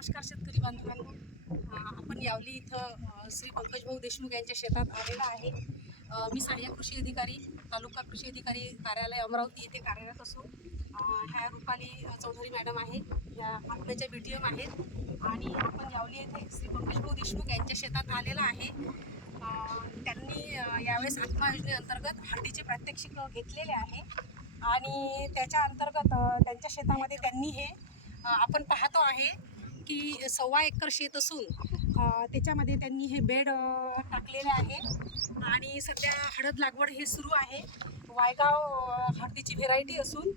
नमस्कार शेतकरी बांधवांनो. आपण यावली इथं श्री पंकजभाऊ देशमुख यांच्या शेतात आलेला आहे. मी सहाय्यक कृषी अधिकारी तालुका कृषी अधिकारी कार्यालय अमरावती येथे कार्यरत असून ह्या रुपाली चौधरी मॅडम आहे. या आपल्याच्या बी टी एम आहेत. आणि आपण यावली येथे श्री पंकजभाऊ देशमुख यांच्या शेतात आलेला आहे. त्यांनी यावेळेस आत्मा योजनेअंतर्गत हळदीचे प्रात्यक्षिक घेतलेले आहे. आणि त्याच्या अंतर्गत त्यांच्या शेतामध्ये त्यांनी हे आपण पाहतो आहे. की सव्वा एकर शेत असून त्याच्यामध्ये त्यांनी हे बेड टाकलेले आहे. आणि सध्या हळद लागवड हे सुरू आहे. वायगाव हळदीची व्हेरायटी असून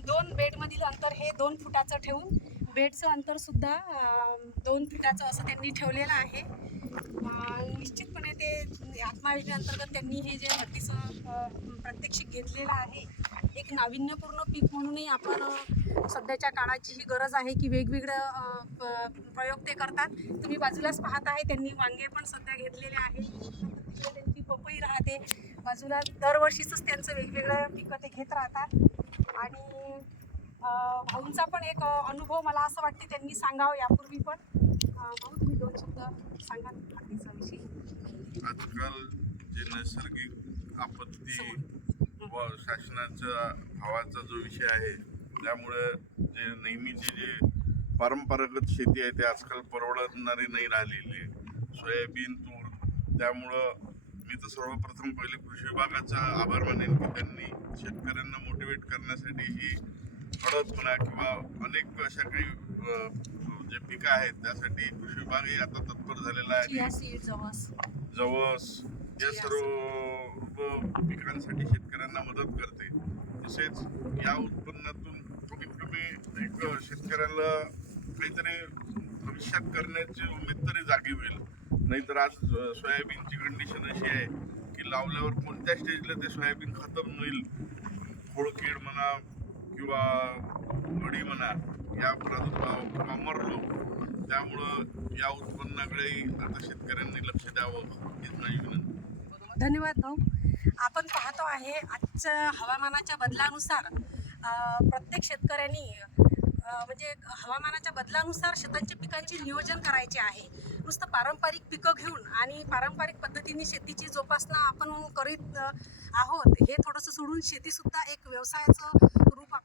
दोन बेडमधील अंतर हे दोन फुटाचं ठेवून बेडचं अंतरसुद्धा दोन फुटाचं असं त्यांनी ठेवलेलं आहे. निश्चितपणे ते आत्मा योजनेअंतर्गत त्यांनी हे जे हत्तीचं प्रत्यक्षिक प्रात्यक्षिक घेतलेलं आहे एक नाविन्यपूर्ण पीक म्हणूनही आपण सध्याच्या काळाची ही गरज आहे की वेगवेगळं प- प्रयोग ते करतात. तुम्ही बाजूलाच पाहत आहे त्यांनी वांगे पण सध्या घेतलेले आहे. त्यांची पपई राहते. बाजूला दरवर्षीच त्यांचं वेगवेगळं पिकं ते घेत राहतात. आणि भाऊंचा पण एक अनुभव मला असं वाटते त्यांनी सांगावं यापूर्वी पण. भाऊ तुम्ही दोन शब्द सांगा विषयी. आजकाल जे नैसर्गिक आपत्ती व शासनाच्या भावाचा जो विषय आहे त्यामुळं जे नेहमीची जे परंपरागत शेती आहे ते आजकाल परवडणारी नाही राहिलेली आहे. सोयाबीन तूर त्यामुळं मी तर सर्वप्रथम पहिले कृषी विभागाचा आभार मानेन की त्यांनी शेतकऱ्यांना मोटिवेट करण्यासाठी ही हळद म्हणा किंवा अनेक अशा काही जे पिकं आहेत त्यासाठी कृषी विभागही आता तत्पर झालेला आहे. जवस. या सर्व पिकांसाठी शेतकऱ्यांना मदत करते. तसेच या उत्पन्नातून कमीत कमी एक शेतकऱ्याला काहीतरी भविष्यात करण्याची उमेद तरी जागी होईल. नाहीतर आज सोयाबीनची कंडिशन अशी आहे की लावल्यावर कोणत्या स्टेजला ते सोयाबीन खतम होईल? खोडकीड म्हणा किंवा अळी म्हणा या प्रादुर्भाव किंवा मरलो त्यामुळं या उत्पन्नाकडे आता शेतकऱ्यांनी लक्ष द्यावं हीच माझी विनंती. धन्यवाद भाऊ. आपण पाहतो आहे आजच्या हवामानाच्या बदलानुसार प्रत्येक शेतकऱ्यांनी म्हणजे हवामानाच्या बदलानुसार शेतांच्या पिकांचे नियोजन करायचे आहे. नुसतं पारंपरिक पिकं घेऊन आणि पारंपरिक पद्धतीने शेतीची जोपासना आपण करीत आहोत हे थोडंसं सोडून शेतीसुद्धा एक व्यवसायाचं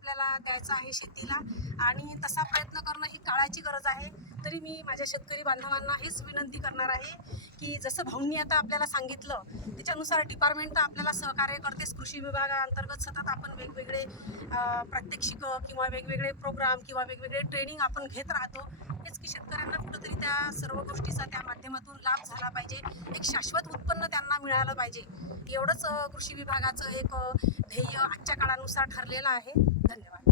आपल्याला द्यायचं आहे शेतीला. आणि तसा प्रयत्न करणं ही काळाची गरज आहे. तरी मी माझ्या शेतकरी बांधवांना हेच विनंती करणार आहे की जसं भाऊंनी आता आपल्याला सांगितलं त्याच्यानुसार डिपार्टमेंट तर आपल्याला सहकार्य करतेच. कृषी विभागाअंतर्गत सतत आपण वेगवेगळे प्रात्यक्षिकं प्रात्यक्षिक किंवा वेगवेगळे प्रोग्राम किंवा वेगवेगळे ट्रेनिंग आपण घेत राहतो. हेच की शेतकऱ्यांना कुठंतरी त्या सर्व गोष्टीचा त्या माध्यमातून लाभ झाला पाहिजे. एक शाश्वत उत्पन्न त्यांना मिळालं पाहिजे. एवढंच कृषी विभागाचं एक ध्येय आजच्या काळानुसार ठरलेलं आहे. धन्यवाद